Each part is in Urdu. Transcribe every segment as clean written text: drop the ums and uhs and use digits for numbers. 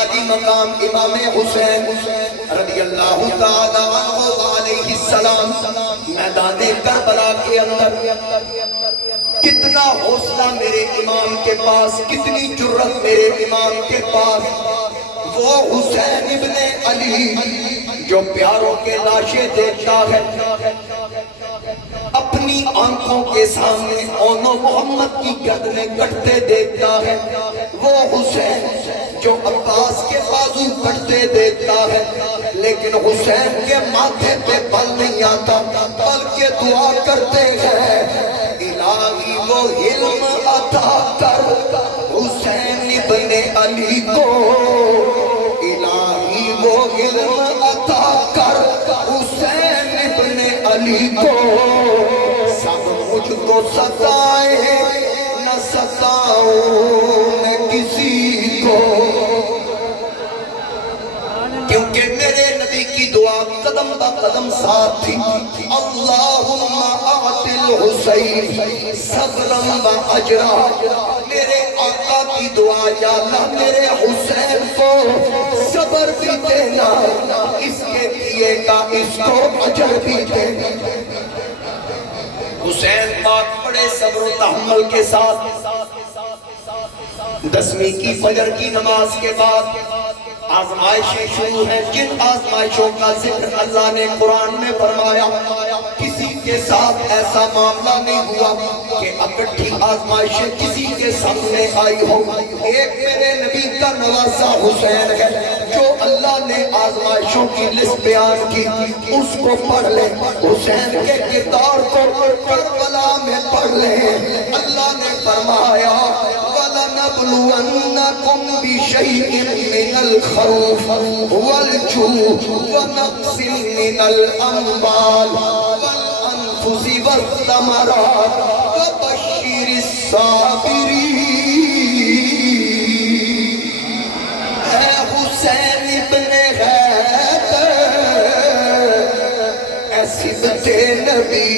عالی مقام امام حسین رضی اللہ تعالی عنہ علیہ السلام میدان کربلا کے اندر کتنا حوصلہ میرے امام کے پاس، کتنی جرت میرے امام کے پاس۔ وہ حسین ابن علی جو پیاروں کے لاشیں دیکھتا ہے، اپنی آنکھوں کے سامنے اون و محمد کی گردنیں کٹتے دیکھتا ہے، وہ حسین جو عباس کے بازو کٹتے دیکھتا ہے، لیکن حسین کے ماتھے پہ بل نہیں آتا، بلکہ دعا کرتے ہیں الہی وہ علم عطا کر حسین ابن علی کو، الہی وہ علم عطا کر حسین ابن علی کو، سب مجھ کو ستائے نہ ستاؤں میں کسی کو، کیونکہ میرے نبی کی دعا قدم با قدم ساتھ تھی، اللہم اعطِ الحسین صبرا و اجرا، میرے آقا کی دعا یا اللہ میرے حسین کو صبر بھی دینا، اس کے دیے گا اس کو اجر بھی دینا۔ حسین پاک بڑے صبر و تحمل کے ساتھ 10ویں کی فجر کی نماز کے بعد آزمائشیں شروع ہیں، جن آزمائشوں کا ذکر اللہ نے قرآن میں فرمایا، کسی کے ساتھ ایسا معاملہ نہیں ہوا کہ اکٹھی آزمائشیں کسی کے سامنے آئی ہو۔ ایک میرے نبی کا نواسہ حسین ہے، جو اللہ نے آزمائشوں کی لسٹ بیان کی، اس کو پڑھ لیں، حسین کے کردار کو کربلا میں پڑھ لیں۔ اللہ نے فرمایا وَلَنَبْلُوَنَّكُمْ بِشَيْءٍ مِّنَ الْخَوْفِ وَالْجُوعِ وَنَقْصٍ مِّنَ الْأَمْوَالِ وَالْأَنفُسِ وَالثَّمَرَاتِ وَبَشِّرِ الصَّابِرِينَ۔ اے حسین ابن حیدر، اے صبت نبی،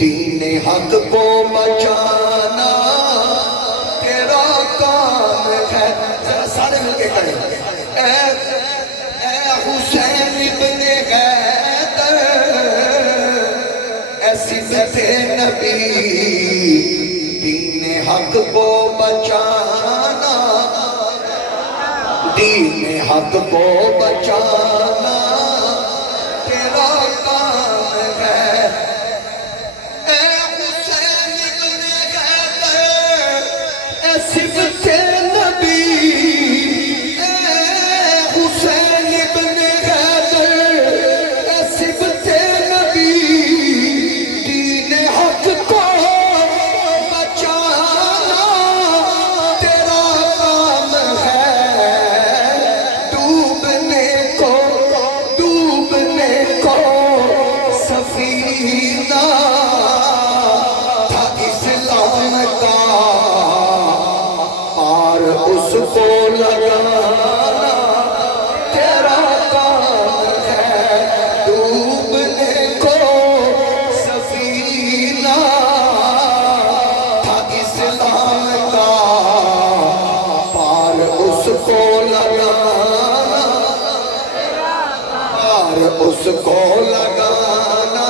دین حق کو بچانا تیرا کام ہے۔ ذرا سارے مل کے کہیں اے حسین ابن حیدر، اے صبت نبی، دین حق کو بچانا، دین حق کو بچانا تیرا کام ہے۔ اے حسین ابن حیدر، اے صبت نبی، اے حسین ابن حیدر، اے صبت نبی، دین حق کو بچانا تیرا کام ہے۔ ڈوبنے کو سفینہ تھا اسلام کا، اور اس کو لگانا تیرا کام ہے۔ ڈوبنے کو سفینہ تھا اسلام کا، پار اس کو لگانا، پار اس کو لگانا۔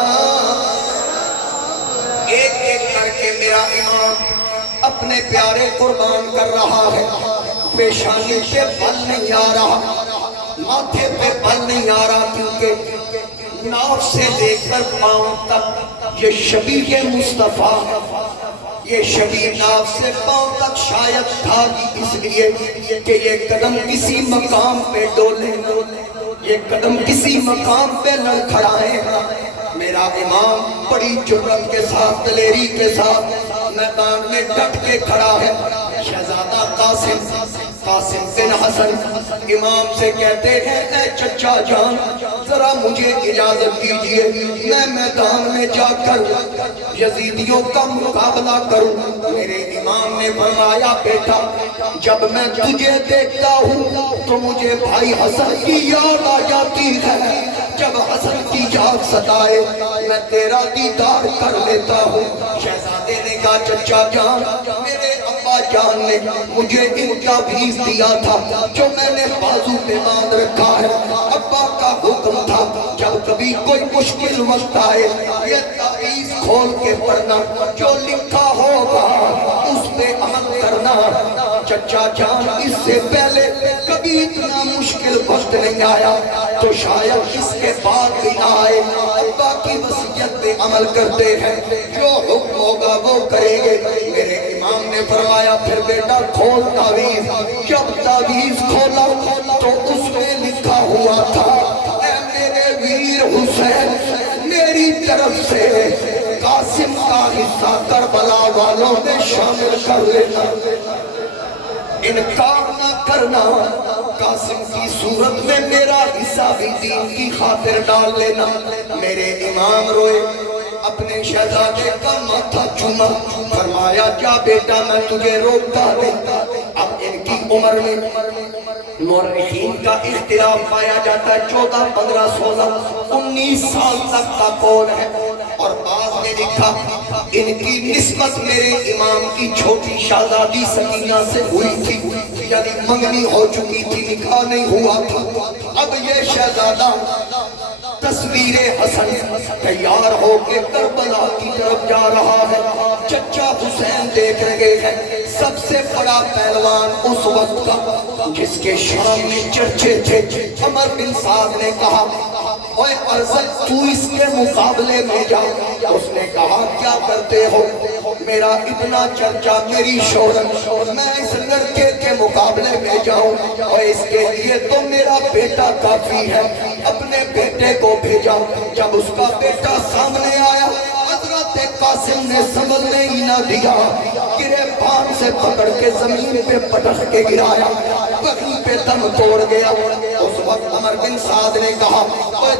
ایک ایک کر کے میرا امام اپنے پیارے قربان کر رہا ہے، پیشانی پہ بل نہیں آ رہا، ماتھے پہ بل نہیں آ رہا، کیونکہ ناف سے لے کر پاؤں تک یہ شبیہ مصطفیٰ، یہ شبیہ ناف سے پاؤں تک شاید تھا، اس لیے کہ یہ قدم کسی مقام پہ ڈولے، یہ قدم کسی مقام پہ لڑکھڑائے۔ میرا امام بڑی جرت کے ساتھ، دلیری کے ساتھ میدان میں ڈٹ کے کھڑا ہے۔ شہزادہ قاسم بن حسن امام سے کہتے ہیں اے چچا جان، ذرا مجھے اجازت دیجئے، میں میدان میں جا کر یزیدیوں کا مقابلہ کروں۔ میرے امام نے فرمایا بیٹا، جب میں تجھے دیکھتا ہوں تو مجھے بھائی حسن کی یاد آ جاتی ہے، جب حسن کی یاد ستائے میں تیرا دیدار کر لیتا ہوں۔ شہزادے نے کہا چچا جان، میرے ابا جان نے مجھے ان تعویذ دیا تھا جو میں نے بازو پہ باندھ رکھا ہے۔ ابا کا حکم تھا جب کبھی کوئی مشکل وقت آئے یہ تعویذ کھول کے پڑھنا، جو لکھا ہوگا اس پہ عمل کرنا۔ چچا جان اس سے پہلے کبھی اتنا مشکل وقت نہیں آیا تو شاید اس کے بعد بھی نہ آئے۔ ابا کی وصیت پہ عمل کرتے ہیں، جو حکم ہوگا وہ کریں گے۔ میرے امام نے فرمایا پھر بیٹا کھول تعویذ۔ جب تعویذ کھولا تو اس میں لکھا ہوا تھا اے میرے ویر حسین، میری طرف سے قاسم کا حصہ کربلا والوں میں شامل کر لینا، انکار نہ کرنا، قاسم کی صورت میں میرا حصہ بھی دین کی خاطر ڈال لینا۔ میرے امام روئے، اپنے شہزادے کا ماتھا چوما، فرمایا جا بیٹا میں تجھے روکتا نہیں۔ اب ان کی عمر میں مورخین کا اختلاف پایا جاتا ہے 14 15 16 19 سال تک کا قول ہے، اور بعض نے لکھا ان کی نسبت میرے امام کی چھوٹی شہزادی سکینہ سے ہوئی تھی، یعنی منگنی ہو چکی تھی، نکاح نہیں ہوا تھا۔ اب یہ شہزادہ تصویر حسن تیار ہو کے کربلا کی طرف جا رہا ہے، چچا حسین دیکھ رہے ہیں، سب سے بڑا پہلوان اس وقت کا جس کے شام میں چرچے تھے۔ عمر بن سعد نے کہا اوے ارزق تو اس کے مقابلے میں جا۔ اس نے کہا کیا کرتے ہو، میرا اتنا چرچا، میری شہرت، میں اس لڑکے کے مقابلے میں جاؤں، اور اس کے لیے تو میرا بیٹا کافی ہے۔ اپنے بیٹے کو بھیجا، جب اس کا بیٹا سامنے آیا حضرت قاسم نے سنبھلنے ہی نہ دیا، گریبان سے پکڑ کے زمین پہ پٹک کے گرایا، وہیں پہ دم توڑ گیا۔ اس وقت عمر بن سعد نے کہا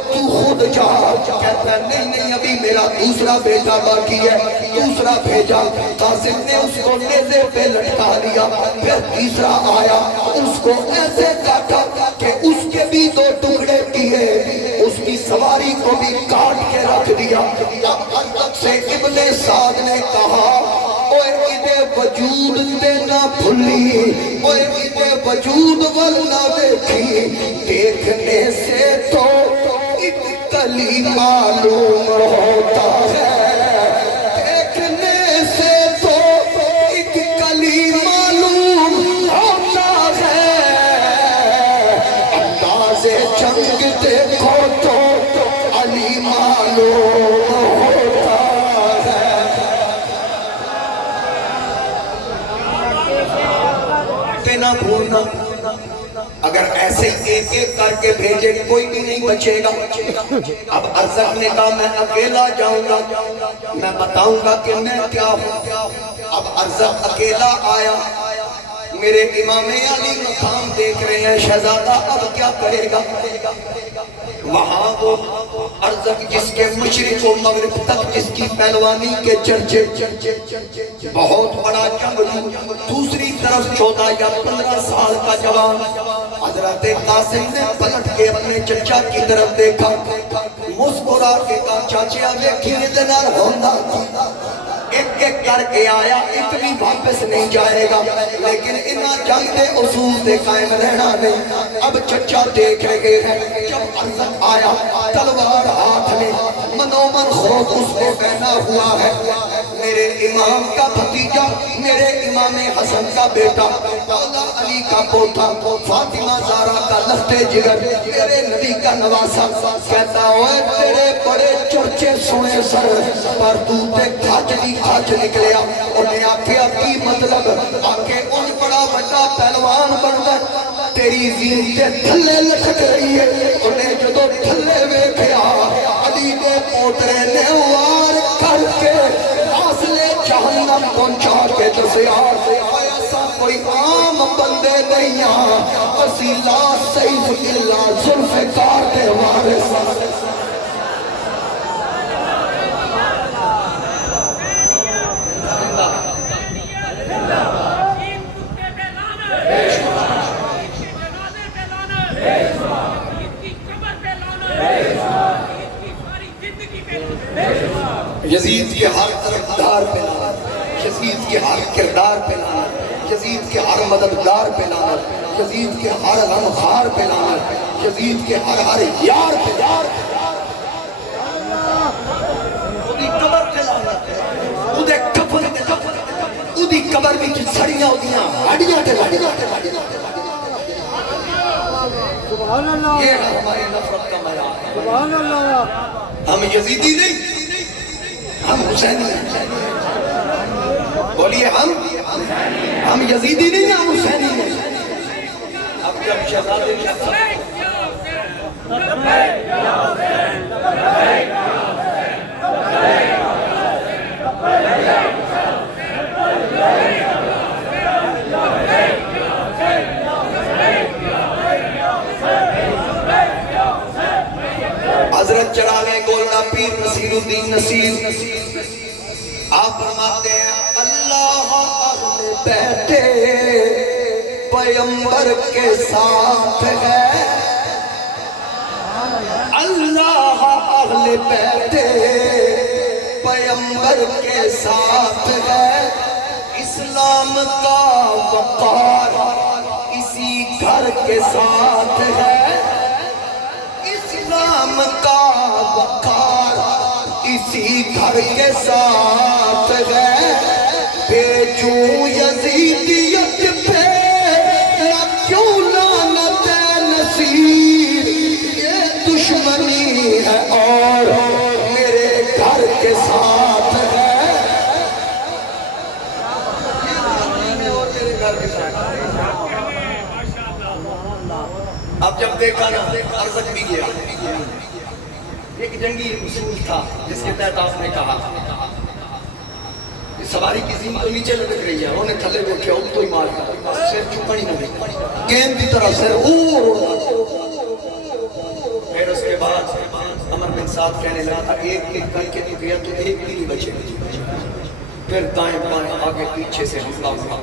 تو خود جا، کہتا ہے نہیں نہیں ابھی میرا دوسرا بیٹا باقی ہے، دوسرا بھیجا۔ قاسم نے اس کو نیزے پہ لٹکا لیا، پھر تیسرا آیا، اس کو ایسے کاٹا کہ اس کے بھی 2 ٹکڑے کیے، اس کی سواری کو بھی کاٹ کے رکھ دیا۔ اب حضرت سے ابن سعد نے کہا اوے ادھے وجود تے نہ بھلی، اوے ادھے وجود ورنہ دیکھی، دیکھنے سے تو ایک کلی معلوم ہوتا ہے، دیکھنے سے تو ایک کلی معلوم ہوتا ہے، انداز جنگ دیکھو تو علی معلوم ہوتا ہے۔ نہ بھولنا، اگر ایسے ایک ایک کر کے بھیجے کوئی بھی نہیں بچے گا۔ اب ارزق نے کہا میں اکیلا جاؤں گا، میں بتاؤں گا کہ میں کیا ہوں۔ اب ارزق اکیلا آیا، میرے امام علی مقام دیکھ رہے ہیں، شہزادہ اب کیا کرے گا؟ وہاں وہ ارزق جس کے مشرق و مغرب تک جس کی پہلوانی کے چرچے، بہت بڑا جنگجو، دوسری طرف 14 یا 15 سال کا جوان، حضرت قاسم نے پلٹ کے اپنے چچا کی طرف دیکھا، مسکرا کے کہا چاچا ویکھیے دے نال ہوندا، ایک ایک کر کے آیا، ایک بھی واپس نہیں جائے گا، لیکن انہاں جنگ دے اصول دے قائم رہنا نہیں۔ اب چچا دیکھ رہے ہیں، جب ارزق آیا تلوار ہاتھ میں، منومن خوف اس کو پہنا ہوا ہے، میرے امام کا بھتیجا، میرے امام حسن کا بیٹا، مولا علی کا پوتا، فاطمہ زہرا کا لخت جگر، میرے نبی کا نواسا، کہتا ہوئے تیرے بڑے چرچے سنے سر پر تو تے کھاج دی کھاج نکلیا۔ انہیں آکھیا کی مطلب، آکے ان بڑا بڑا پہلوان بن گئے، تیری زین تے تھلے لکھت رہی ہے۔ انہیں جدو تھلے ویکھیا، علی دے پوترے نے وار کر کے فاصلے جہنم پہنچا کے دسیا، ایسا کوئی عام بندے نہیں ہاں، اسی لا سیف اللہ ذوالفقار دے وارث۔ یزید کے ہر طرف دار پہ لانا، یزید کے ہر کردار پہ لانا۔ یزید کے ہر مددگار پہ لعنت، یزید کے ہر غمخوار پہ لعنت، یزید کے ہر یار پہ اودی قبر تے لعنت، اودے کفن تے لعنت، اودی قبر وچ سڑیاں اودیاں ہڈیاں تے لعنت۔ سبحان اللہ، یہ ہے ہماری نفرت کا معیار۔ سبحان اللہ۔ ہم یزیدی نہیں، ہم حسینی ہیں۔ بولیے ہم یزیدی نہیں، ہم حسینی ہیں۔ اب جب شہزادے حضرت چراغ گولڈا پیر نصیر الدین نصیر آپ فرماتے ہیں اللہ اہل بیت پیغمبر کے ساتھ ہے، اللہ اہل بیت پیغمبر کے ساتھ ہے، اسلام کا وقار اسی گھر کے ساتھ ہے، اسلام کا وقار اسی گھر کے ساتھ ہے، بھیجوں یزیدیت پہ نہ کیوں لعنت نصیر، یہ دشمنی ہے اور میرے گھر کے ساتھ ہے، اور میرے گھر کے ساتھ۔ اب جب دیکھا نا ارزق بھی گیا، ایک جنگی اصول تھا جس کے تحت آپ نے کہا سواری کی زین تو نیچے لٹک رہی ہے، انہوں نے تھلے دیکھے اب تو ہی مار کر سر چکا ہی نہ دے، گیند کی طرح سر پھر اس کے بعد عمر بن سعد کہنے لگا تھا ایک ایک کر کے تو گیا تو ایک بھی نہیں بچے، پھر دائیں بائیں آگے پیچھے سے حملہ ہوا،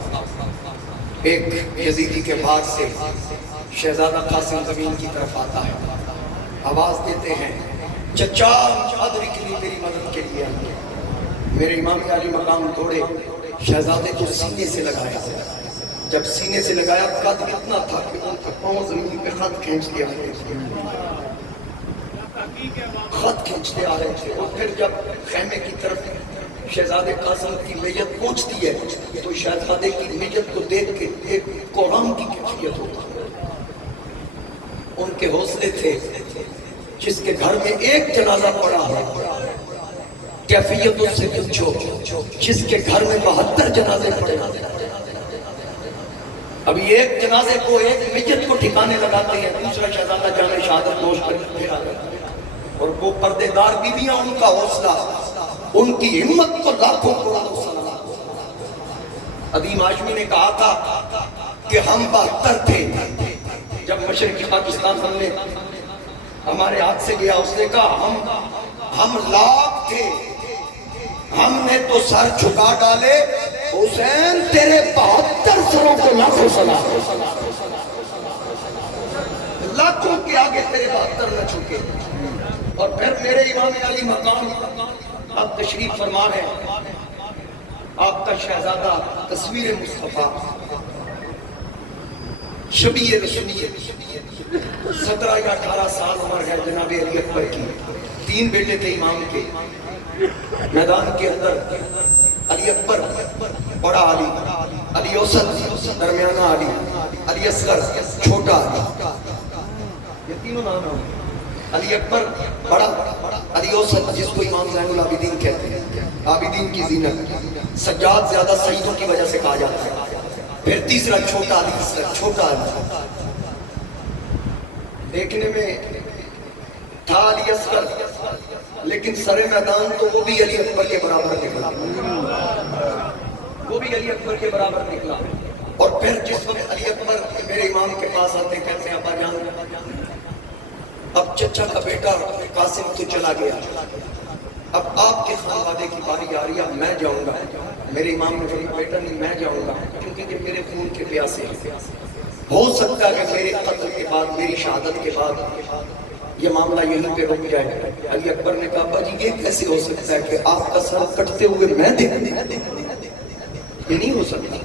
ایک یزیدی کے بعد سے شہزادہ قاسم زمین کی طرف آتا ہے، آواز دیتے ہیں چچا ادرکنی میری مدد کے لیے آئیے، میرے امام علی مقام توڑے، شہزادے کو سینے سے لگایا، جب سینے سے لگایا قد اتنا تھا کہ ان کا پاؤں زمین پہ خط کھینچتے آ رہے تھے، خط کھینچتے آ رہے تھے، اور پھر جب خیمے کی طرف شہزادے قاسم کی میت پہنچتی ہے تو شہزادے کی میت کو دیکھ کے ایک قرآن کی کیفیت ہوتا ہے، ان کے حوصلے تھے جس کے گھر میں ایک جنازہ پڑا ہے، کیفیت اس سے پوچھو جس کے گھر میں 72 جنازے پڑے، ابھی ایک جنازے کو ایک میت کو ٹھکانے لگاتے ہیں، دوسرا شہزادہ جان شہادت نوش کر پھر آ گیا، اور وہ پردے دار بیویاں ان کا حوصلہ، ان کی ہمت کو لاکھوں کروڑوں سلام۔ عظیم ہاشمی نے کہا تھا کہ ہم 72 تھے، جب مشرقی پاکستان ہم نے ہمارے ہاتھ سے گیا، اس نے کہا ہم لاکھ تھے، ہم نے تو سر جھکا ڈالے، حسین تیرے 72 سروں کو لاکھوں سلام، لاکھوں کے آگے تیرے 72 نہ چھکے۔ اور پھر میرے امام علی مقام آپ تشریف فرما ہے، آپ کا شہزادہ تصویر مصطفیٰ شبیہ رسولیہ 17 یا 18 سال عمر ہے جناب علی اکبر کی، 3 بیٹے تھے امام کے، میدان کے اندر علی اکبر بڑا علی، علی اوسط درمیانہ علی، علی اصغر چھوٹا علی، یہ تینوں نام ہیں، علی اکبر بڑا، علی اوسط جس کو امام زین العابدین کہتے ہیں، عابدین کی زینت، سجاد زیادہ سیدوں کی وجہ سے کہا جاتا ہے، پھر تیسرا چھوٹا علی، تیسرا چھوٹا علی، دیکھنے میں تھا علی اصغر لیکن سر میدان تو وہ بھی علی اکبر کے برابر نکلا، وہ بھی علی اکبر کے برابر نکلا۔ اور پھر جس وقت علی اکبر میرے امام کے پاس آتے ہیں، کہتے ہیں ابا جان اب چچا کا بیٹا قاسم تو چلا گیا، اب آپ کے خانوادے کی باری آ رہی ہے، میں جاؤں گا۔ میرے امام نے فرمایا بیٹا نہیں، میں جاؤں گا، کیونکہ یہ میرے خون کے پیاسے ہیں، ہو سکتا ہے کہ میرے قتل کے بعد، میری شہادت کے بعد یہ معاملہ یہیں پہ رک جائے۔ علی اکبر نے کہا ابا جی یہ کیسے ہو سکتا ہے کہ آپ کا سر کٹتے ہوئے میں دیکھ دیں، یہ نہیں ہو سکتا۔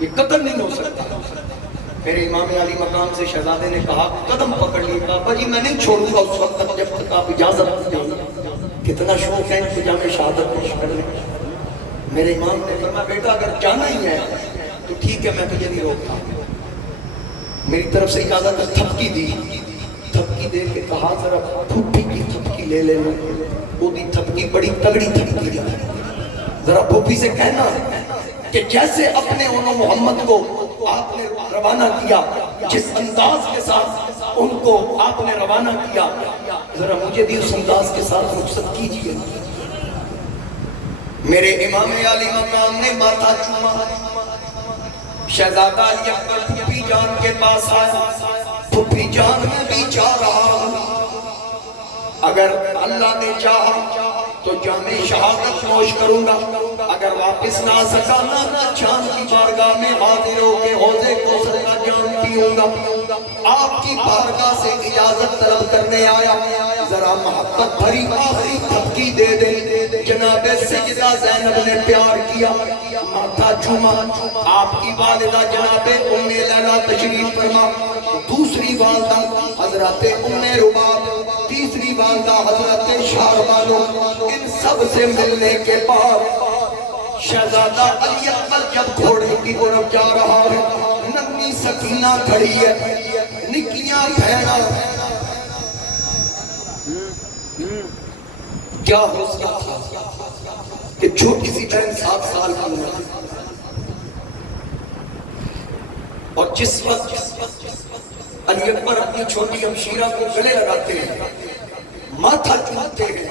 یہ قتل نہیں ہو سکتا۔ میرے امام علی مقام سے شہزادے نے کہا، قدم پکڑ لی، پاپا جی میں نہیں چھوڑوں گا اس وقت تک جب تک آپ اجازت دیں۔ کتنا شوق ہے انتظام شہادت پیش کرنے۔ میرے امام نے فرمایا بیٹا اگر جانا ہی ہے تو ٹھیک ہے، میں تجھے نہیں روکتا۔ میری طرف سے اجازت تھپکی دی، تھپکی دے کے کہا ذرا پھوپھی کی تھپکی لے لے لو۔ وہ دی تھپکی بڑی تگڑی تھپکی دی، ذرا پھوپھی سے کہنا کہ جیسے اپنے انہوں محمد کو آپ نے روانہ کیا، جس انداز کے ساتھ ان کو آپ نے روانہ کیا، ذرا مجھے بھی اس انداز کے ساتھ رخصت کیجئے۔ میرے امام علی مقام نے ماتھا چوما، شہزادہ علی اکبر پھوپھی جان کے پاس آیا، پھوپھی جان میں بھی چاہ رہا ہوں، اگر اللہ نے چاہا تو جامع شہادت نوش کروں گا، اگر واپس نہ سکا نہ چاند کی بارگاہ میں حاضر ہو کے حوضے کوثر کا جام پیوں گا۔ آپ کی بارگاہ سے اجازت طلب کرنے آیا، ذرا محبت بھری آخری تھپکی دے دے۔ جناب سیدہ زینب نے پیار کیا، ماتھا چوما۔ آپ کی والدہ جناب ام لیلہ تشریف فرما، دوسری والدہ حضرت ام رباب، تیسری والدہ حضرت شہربانو، ان سب سے ملنے کے بعد شہزادہ علی اکبر جب گھوڑے کی طرف جا رہا ہے، ننھی سکینہ کھڑی ہے، نکلیاں بہنا، کیا حوصلہ تھا کہ چھوٹی سی بہن 7 سال کی عمر، اور جس وقت علی اکبر اپنی چھوٹی ہمشیرہ کو گلے لگاتے ہیں، ماتھا چومتے ہیں،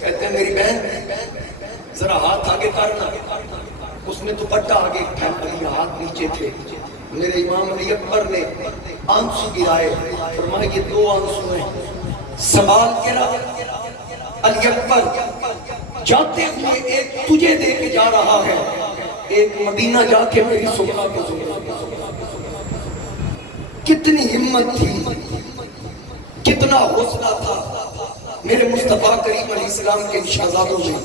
کہتے ہیں میری بہن ذرا ہاتھ آگے کرنا۔ اس نے دوپٹہ آگے پھیلا لیا، ہاتھ نیچے تھے۔ میرے امام علی اکبر نے آنسو گرائے، فرمایا یہ 2 آنسو ہیں، سنبھال کے رکھ۔ علی اکبر جاتے ہوئے ایک تجھے دے کے جا رہا ہے، ایک مدینہ جا کے میری سبحا کو سنبھال۔ کتنی ہمت تھی، کتنا حوصلہ تھا میرے مصطفیٰ کریم علیہ السلام کے شہزادوں میں۔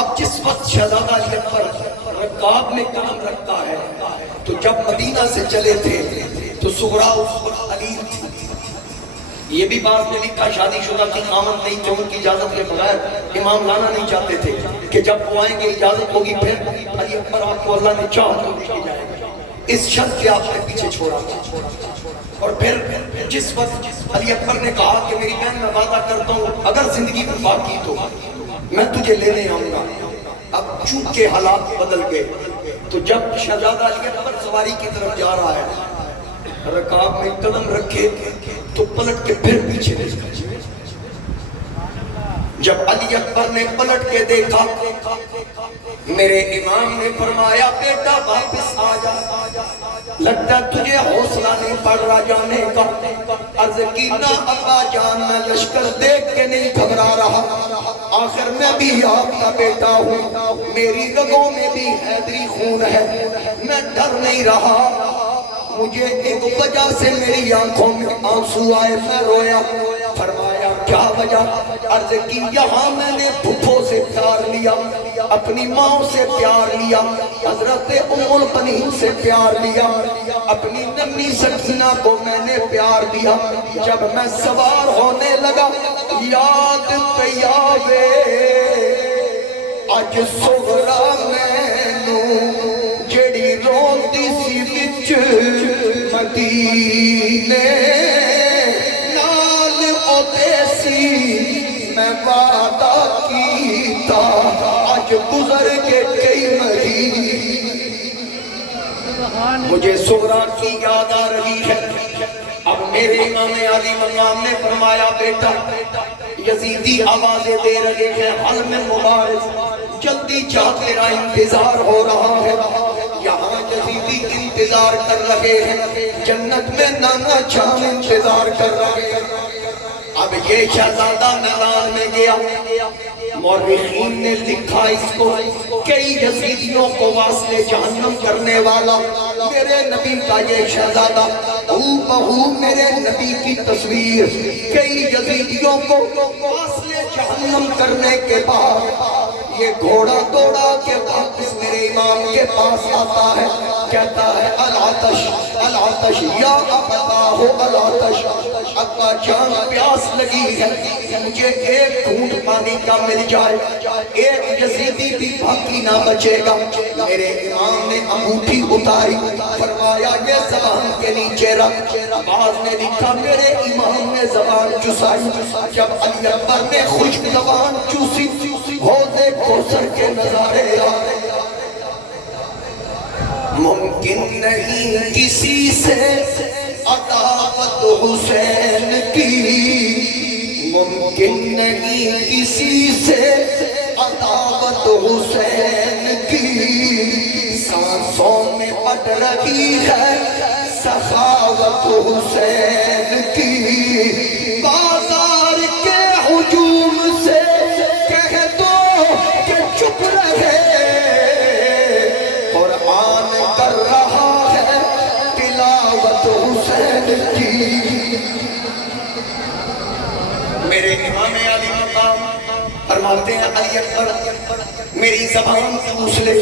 اب جس وقت شہزادہ علی اکبر رکاب میں قدم رکھتا ہے تو جب مدینہ سے چلے تھے تو سغرا اس وقت علیم تھی۔ یہ بھی بات میں لکھا، شادی شدہ کی خامن نہیں جو ان کی اجازت کے بغیر امام لانا نہیں چاہتے تھے کہ جب وہ آئیں گے اجازت ہوگی پھر علی اکبر آپ کو اللہ نے چاہ تو لے کے جائے گا۔ اس شرط پہ آپ نے پیچھے چھوڑا۔ اور پھر جس وقت علی اکبر نے کہا کہ میری بہن میں وعدہ کرتا ہوں اگر زندگی میں باقی تو میں تجھے لینے آؤں گا، اب چونکہ حالات بدل گئے تو جب شہزادہ علی اکبر سواری کی طرف جا رہا ہے، رکاب میں قدم رکھے تو پلٹ کے پھر پیچھے دیکھا۔ جب علی اکبر نے پلٹ کے دیکھا، میرے امام نے فرمایا بیٹا واپس آ جا، لگتا ہے تجھے حوصلہ نہیں پڑ رہا جانے کا۔ عرض کی نہ ابا جان میں لشکر دیکھ کے نہیں گھبرا رہا، آخر میں بھی آپ کا بیٹا ہوں، میری رگوں میں بھی حیدری خون ہے، میں ڈر نہیں رہا۔ مجھے ایک وجہ سے میری آنکھوں میں آنسو آئے، میں رویا۔ فرمایا کیا وجہ؟ عرض کی یہاں میں نے پھپھو سے پیار لیا، اپنی ماں سے پیار لیا، حضرت ام البنین سے پیار لیا، اپنی ننھی سکینہ کو میں نے پیار دیا۔ جب میں سوار ہونے لگا یاد پیاوے اج سغرا مینوں جڑی روندی سی وچ مدینے نال او دیسی میں وعدہ کیتا اج گزر کے کئی مہینے۔ مجھے سغرا کی یاد آ رہی ہے۔ اب میرے امام علی مقام نے فرمایا بیٹا یزیدی آوازیں دے رہے ہیں حل میں مبارز، جلدی چاہ تیرا انتظار ہو رہا ہے۔ یہاں یزیدی انتظار کر رہے ہیں، جنت میں نانا چاند انتظار کر رہے ہیں۔ اب یہ شہزادہ میدان میں گیا، مورخین نے لکھا اس کو کئی یزیدیوں کو واصل جہنم کرنے والا میرے نبی کا یہ شہزادہ، بہو میرے نبی کی تصویر، کئی یزیدیوں کو واصل جہنم کرنے کے بعد یہ گھوڑا دوڑا کے واپس میرے امام کے پاس آتا ہے۔ کہتا ہے العطش العطش یا ابتاہ العطش، ابا جان پیاس لگی ہے، مجھے ایک گھونٹ پانی کا مل جائے، ایک یزیدی بھی باقی نہ بچے گا۔ میرے امام نے انگوٹھی اتاری، فرمایا یہ زبان کے نیچے رکھ۔ بعض نے لکھا میرے امام نے زبان چسائی، جب علی اکبر نے خشک زبان چوسی، حوض کوثر کے نظارے آئے۔ ممکن نہیں کسی سے عداوت حسین کی، ممکن نہیں کسی سے عداوت حسین کی، سانسوں میں بڑھ رہی ہے سخاوت حسین کی، بازار کے ہجوم سے کہہ دو کہ چپ رہے، قرآن کر رہا ہے تلاوت حسین کی۔ میرے امام علی مقام فرماتے ہیں علی اکبر میری زبان چوس لے،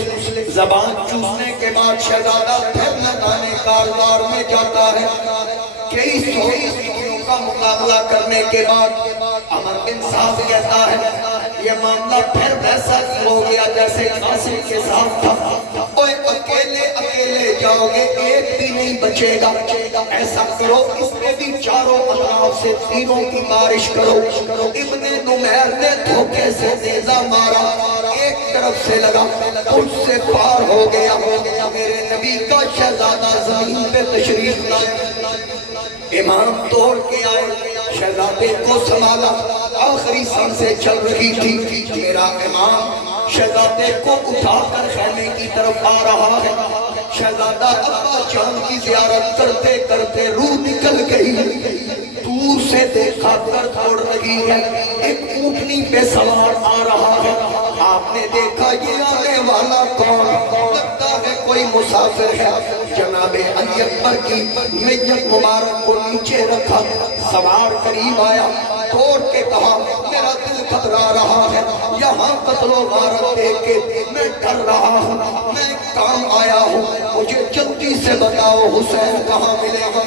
زبان چوسنے کے بعد شہزادہ پھر میدان کارزار میں جاتا ہے۔ کئی سو کا مقابلہ کرنے کے بعد عمر بن سعد کہتا ہے یہ معاملہ پھر ویسا ہو گیا جیسے قاسم کے ساتھ تھا، اوے اکیلے اکیلے جاؤ گے ایک بھی نہیں بچے گا، ایسا کرو اس میں بھی چاروں اطراف سے تینوں کی بارش کرو۔ ابن نمیر نے دھوکے سے نیزہ مارا، ایک طرف سے لگا اس سے پار ہو گیا، میرے نبی کا شہزادہ زمین پہ تشریف لائے، امام توڑ کے آئے، شہزادے کو سنبھالا، آخری سانسیں چل رہی تھی، میرا امام شہزادے کو اٹھا کر خیمے کی طرف آ رہا ہے، شہزادہ ابا جان کی زیارت کرتے کرتے روح نکل گئی، دور سے دیکھا کر دوڑ رہی ہے، ایک اونٹنی پہ سوار آ رہا ہے، آپ نے دیکھا یہ آنے والا کون، لگتا ہے کوئی مسافر ہے، جناب علی اکبر کی میت مبارک کو نیچے رکھا، سوار قریب آیا، توڑ کے کہا میرا دل گھبرا رہا ہے، یہاں قتل و غارت دیکھ کے میں ڈر رہا ہوں، میں کام آیا ہوں، مجھے جلدی سے بتاؤ حسین کہاں ملے گا؟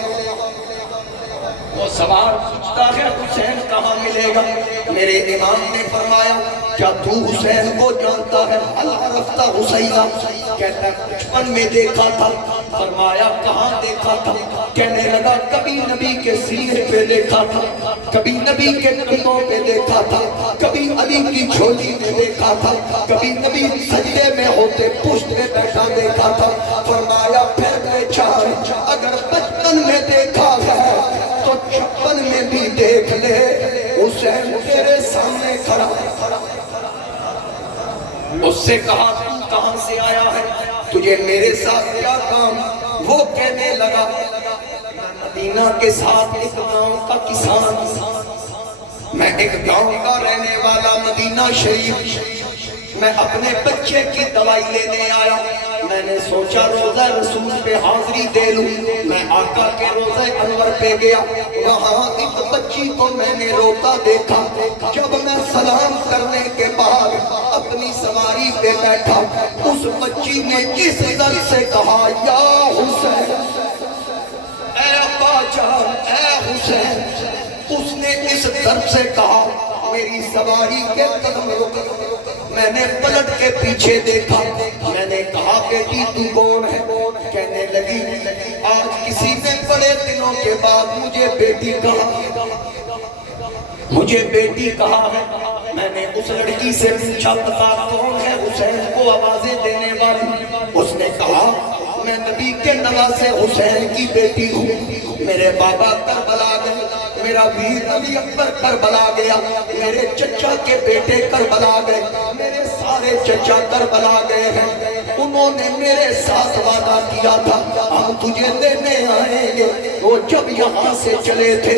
وہ سوار پوچھتا ہے حسین کہاں ملے گا؟ میرے امام نے فرمایا کیا تو حسین کو جانتا ہے؟ اللہ رفتہ حسینہ کہتا ہے بچپن میں دیکھا تھا، فرمایا کہاں دیکھا تھا؟ کہنے لگا کبھی نبی کے سینے پہ دیکھا تھا، کبھی نبی کے کندھوں پہ دیکھا تھا، کبھی علی کی جھولی میں دیکھا تھا، کبھی نبی سجدے میں ہوتے پشت میں بیٹھا دیکھا تھا، فرمایا پھر پہچان اگر بچپن میں دیکھا ہے تو 56 میں بھی دیکھ لے، حسین تیرے سامنے کھڑا ہے۔ اس سے کہا تو کہاں سے آیا ہے، تجھے میرے ساتھ کیا کام؟ وہ کہنے لگا مدینہ کے ساتھ ایک گاؤں کا کسان، میں ایک گاؤں کا رہنے والا، مدینہ شریف میں اپنے بچے کی دوائی لینے آیا، میں نے سوچا روزہ رسول پہ حاضری دے لوں، میں آقا کے روزہ انور پہ گیا، وہاں ایک بچی کو میں نے روتا دیکھا، جب میں سلام کرنے کے بعد اپنی سواری پہ بیٹھا، اس بچی نے اس درد سے کہا یا حسین، اے ابا جان اے حسین، اس نے اس درد سے کہا میری سواری کے قدم رک، میں نے پلٹ کے پیچھے دیکھا، میں نے کہا بیٹی تو کون ہے؟ کہنے لگی آج کسی نے بڑے دنوں کے بعد مجھے بیٹی کہا، مجھے بیٹی کہا ہے۔ میں نے اس لڑکی سے پوچھا بتا کون ہے حسین کو آوازیں دینے والی؟ اس نے کہا میں نبی کے نواسے حسین کی بیٹی ہوں، میرے بابا کربلا گئے، میرا ویر علی اکبر کربلا گیا، میرے چچا کے بیٹے کربلا گئے، میرے سارے چچا کربلا گئے ہیں، انہوں نے میرے ساتھ وعدہ کیا تھا ہم تجھے لینے آئیں گے، وہ جب یہاں سے چلے تھے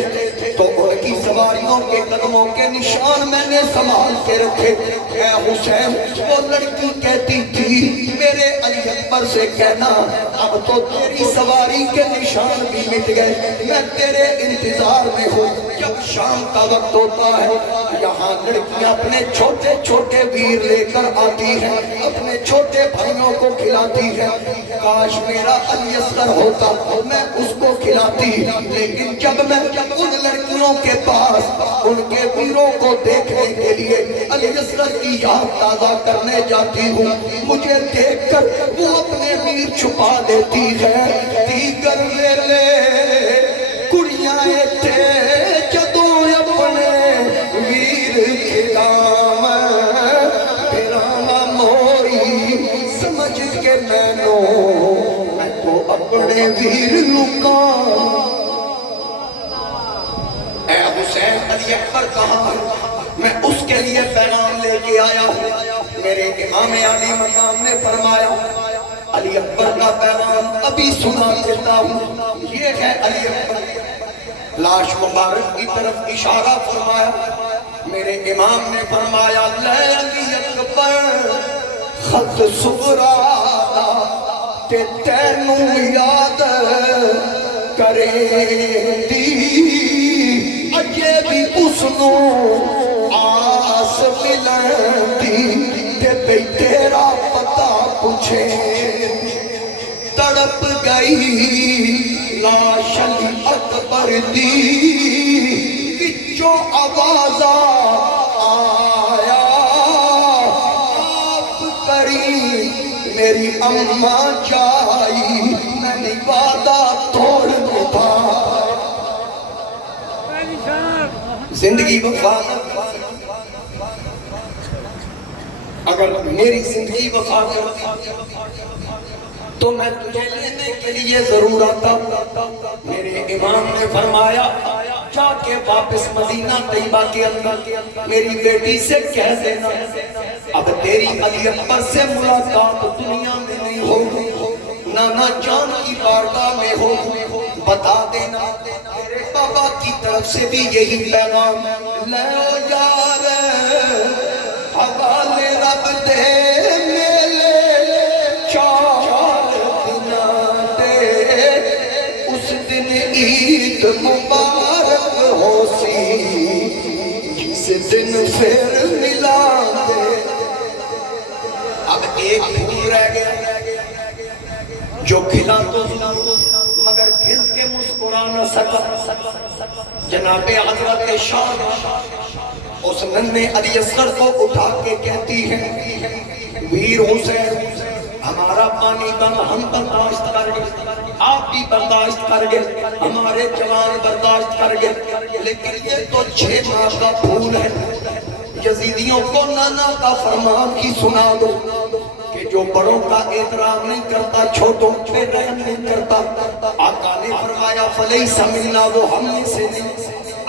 تو ان کی سواریوں کے قدموں کے نشان میں نے سنبھال کے رکھے۔ اے حسین، وہ لڑکی کہتی تھی میرے علی اکبر سے کہنا اب تو تیری سواری کے نشان بھی مٹ گئے، میں تیرے انتظار میں ہوں، جب شام کا وقت ہوتا ہے یہاں لڑکیاں اپنے چھوٹے چھوٹے ویر لے کر آتی ہیں، اپنے چھوٹے بھائیوں کو کھلاتی ہیں۔ کاش میرا علی اصغر ہوتا میں اس کو کھلاتی، لیکن جب میں ان لڑکیوں کے پاس ان کے ویروں کو دیکھنے کے لیے علی اصغر کی یاد تازہ کرنے جاتی ہوں، مجھے دیکھ کر وہ اپنے ویر چھپا دیتی ہے۔ دیگر ویلے کڑیاں تھے جدوں اپنے ویر کھلاو پھراوا موئی سمجھ کے میں تو اپنے ویر لکاں۔ اے حسین، علی اکبر کہاں ہے؟ میں اس کے لیے پیغام لے کے آیا ہوں۔ میرے امام علی مقام نے فرمایا علی اکبر کا پیغام ابھی سنا دیتا ہوں۔ یہ ہے علی اکبر، لاش مبارک کی طرف اشارہ فرمایا۔ میرے امام نے فرمایا لے علی اکبر خط صغرا تے تینوں یاد کرے دی، اجے بھی اس نو آس ملن دی تے بھئی تیرا پتہ پوچھے۔ تڑپ گئی لاش علی اکبر دی وچوں آواز آیا آپ کری میری اماں جائی میں وعدہ توڑ نبھا۔ زندگی وفا اگر میری زندگی وفا کرتی تو میں تجھے لینے کے لیے ضرور آتا۔ میرے امام نے فرمایا جا کے واپس مدینہ طیبہ کے اندر میری بیٹی سے کہہ دینا اب تیری علی اکبر سے ملاقات دنیا میں نہیں ہوگی، نانا جان کی بارگاہ میں ہوگی۔ بتا دینا میرے بابا کی طرف سے بھی یہی پیغام لے او یار حوالے رب دے میلے چار دن دے، اس دن عید مبارک ہو سی جس دن پھر ملا دے۔ اب ایک پھول رہ گیا جو کھلا تو مگر کھل کے مسکرا نہ سکا۔ جناب حضرت شاہ اس ننھے علی اصغر کو اٹھا کے کہتی ہے ویر حسین ہمارا پانی بند ہم برداشت کر گئے، آپ بھی برداشت کر گئے، ہمارے جوان برداشت کر گئے، لیکن یہ تو 6 ماہ کا پھول ہے۔ یزیدیوں کو نانا کا فرمان کی سنا دو کہ جو بڑوں کا احترام نہیں کرتا چھوٹوں پہ رحم نہیں کرتا۔ آقا نے فرمایا فلیس منا، وہ ہم میں سے نہیں،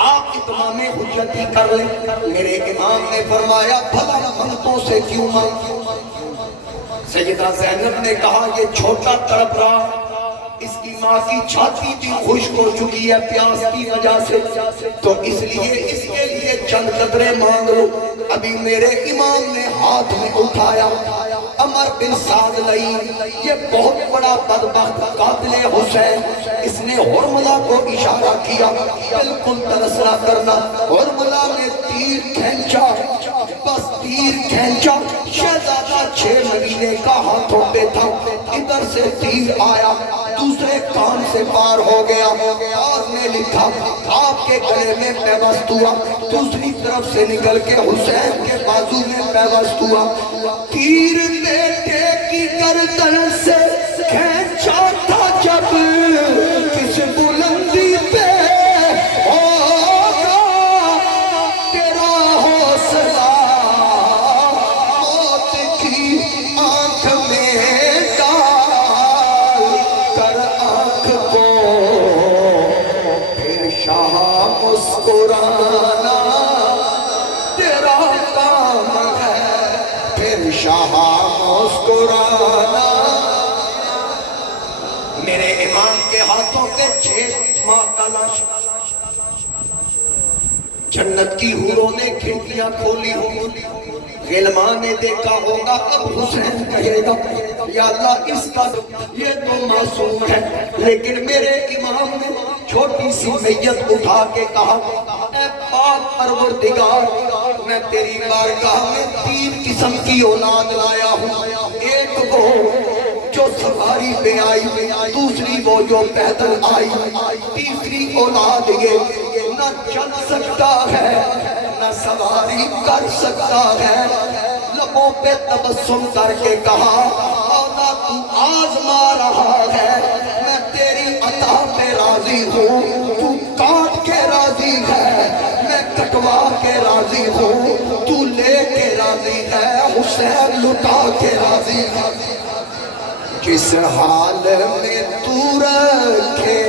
آپ اتمام حجتی کر لیں۔ میرے امام نے فرمایا بھلا منتوں سے کیوں مانگی؟ سیدہ زینب نے کہا یہ چھوٹا تڑپ رہا، اس کی ماں کی چھاتی بھی خشک ہو چکی ہے پیاس کی وجہ سے، تو اس لیے اس کے لیے چند قطرے مانگ لو۔ ابھی میرے امام نے ہاتھ میں اٹھایا عمر بن سعد لئی، یہ بہت بڑا بدبخت قاتل حسین، اس نے حرملہ کو اشارہ کیا بالکل ترسرا کرنا۔ حرملہ نے تیر کھینچا، بس تیر کھینچا، شہزادہ 6 مہینے کا ہاتھوں پہ تھا، ادھر سے تیر آیا دوسرے کان سے پار ہو گیا، آج نے لکھا آپ کے گلے میں پیوست ہوا، دوسری طرف سے نکل کے حسین کے بازو میں پیوست ہوا۔ تیر بیٹے کی گردن سے کھینچا تھا جب کس بلندی پہ ہوگا تیرا حوصلہ، موت کی آنکھ میں ڈال کر آنکھ کو پھر شاہ مسکرانا تیرا کام ہے، پھر شاہ مسکرانا۔ میرے امام کے ہاتھوں پہ 6 ماہ کا لاش، جنت کی حوروں نے کھڑکیاں کھولی ہوں، غلمان نے دیکھا ہوگا، اب حسین کہے گا یا اللہ اس کا یہ تو معصوم ہے، لیکن میرے امام نے چھوٹی سی میت اٹھا کے کہا اے پاک پروردگار، میں تیری بارگاہ میں 3 قسم کی اولاد لایا ہوں، ایک وہ جو سواری پہ آئی، دوسری وہ جو پیدل آئی، تیسری اولاد یہ نہ چل سکتا ہے نہ سواری کر سکتا ہے۔ لبوں پہ تبسم کر کے کہا مولا تو آزما رہا ہے، میں تیری عطا پہ راضی ہوں، تو کاٹ کے راضی ہے، میں کٹوا کے راضی ہوں، تو لے کے راضی ہے، حسین لٹا کے راضی ہے۔ جس حال میں تو رکھے،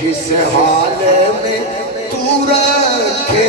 جس حال میں تو رکھے،